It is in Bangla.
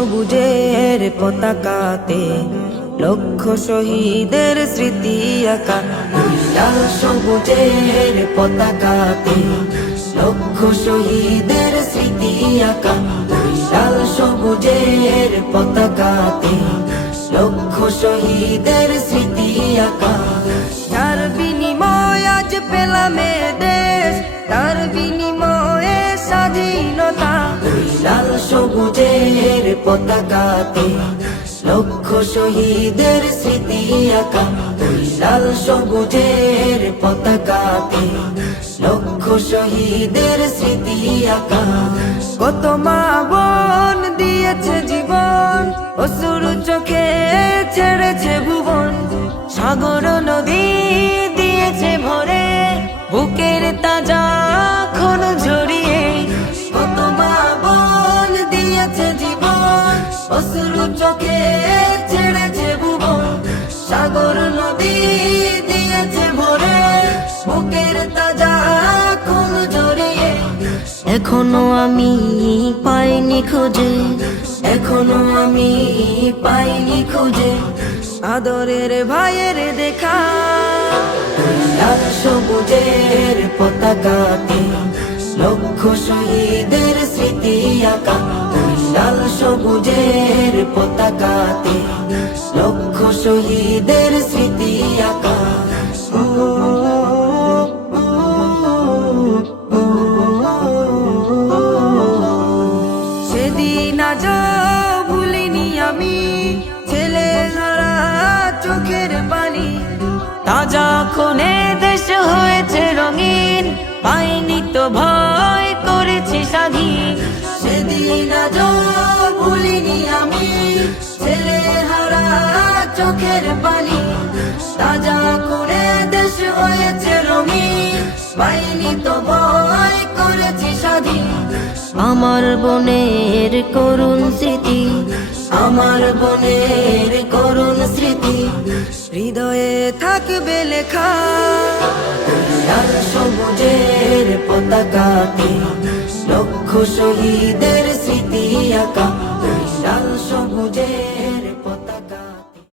সবুজের পতাকাতে লক্ষ শহীদের স্মৃতি আঁকা। লাল সবুজের পতাকাতে লক্ষ শহীদের স্মৃতি আঁকা। লাল সবুজের পতাকাতে লক্ষ শহীদের স্মৃতি আঁকা। যার বিনিময় আজ পেলাম এ দেশ, তার বিনিময়ে স্বাধীনতা। লাল সবুজের পতাকাতে লক্ষ শহীদের স্মৃতি আঁকা। লাল সবুজের পতাকাতে লক্ষ শহীদের স্মৃতি আঁকা। কত মা বোন দিয়েছে জীবন, অশ্রুর চোখে ছেড়েছে ভুবন। সাগর নদী দিয়েছে ভরে, বুকের তাজা খুন ঝরিয়ে। কত মা বোন দিয়েছে জীবন, অশ্রু চোখে ছেড়েছে ভুবন। সাগর নদী দিয়েছে ভরে, বুকের তাজা খুন ঝরিয়ে। এখনো আমি পাইনি খুঁজে, এখনো আমি পাইনি খুঁজে আদরের ভাইয়ের দেখা। লাল সবুজের পতাকাতে লক্ষ শহীদের স্মৃতি আঁকা। লাল সবুজের পতাকাতে লক্ষ শহীদের স্মৃতি আঁকা। সেদিন আজ ভুলিনি আমি, ছেলে হারা চোখের পানি। তাজা খুনে দেশ হয়েছে রঙিন, পাইনি তো ভয় করেছি স্বাধীন। সেদিন আজ ভুলিনি আমি, ছেলে হারা চোখের পানি। তাজা খুনে দেশ হয়েছে রঙিন, পাইনি তো ভয় করেছি স্বাধীন। আমার বোনের করুণ স্মৃতি, আমার বোনের করুণ স্মৃতি হৃদয়ে থাকবে লেখা। লাল সবুজের পতাকাতে লক্ষ শহীদের স্মৃতি আঁকা। লাল সবুজের